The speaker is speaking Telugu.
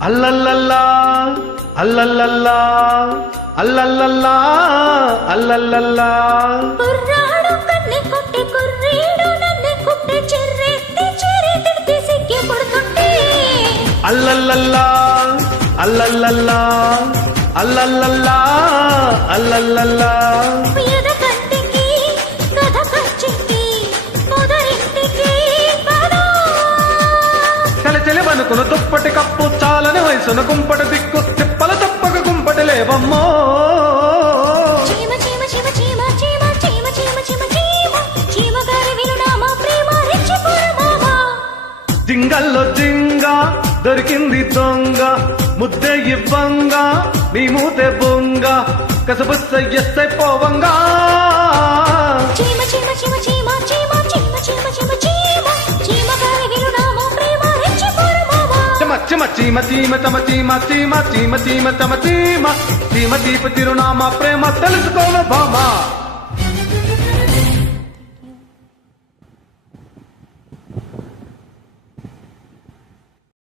అల్లల్లల్లా అల్లల్లల్లా అల్లల్లల్లా అల్లల్లల్లా కుర్రాడు కన్నె కొట్టే కుర్రీడు నన్ను కొట్టే చెర్రెత్తి చెరితిడితే సిగ్గి పడుతుంటే అల్లల్లల్లా అల్లల్లల్లా అల్లల్లల్లా అల్లల్లల్లా ఎద కంటికి కథ కచ్చికి మొదరింటికి పదో చలి వనుకును దుప్పటి కప్పు చాలని వయసును గుంపటి దిక్కు తిప్పల తప్పక గుంపటి లేవమ్మో చీమ చీమ చీమ చీమ చీమ చీమ చీమ చీమ చీమ చీమ గారి వినునామా ప్రేమ రెచ్చిపోరు మామా జింగల్లో జింగ దొరికింది దొంగ ముద్దే ఇవ్వంగా నీ మూతే బొంగ కసబుస్స ఎస్సై పోవంగా చీమ చీమ చీమ చీమ చీమ చీమ చీమ చీమ చీమ చీమ గారి వినునామా ప్రేమ రెచ్చిపోరు మామా చమ చీమ చీమ చమ చీమ చీమ చీమ చీమ చమ చీమ చీమ దీప తిరునామా ప్రేమ తెలుసుకోవ భామా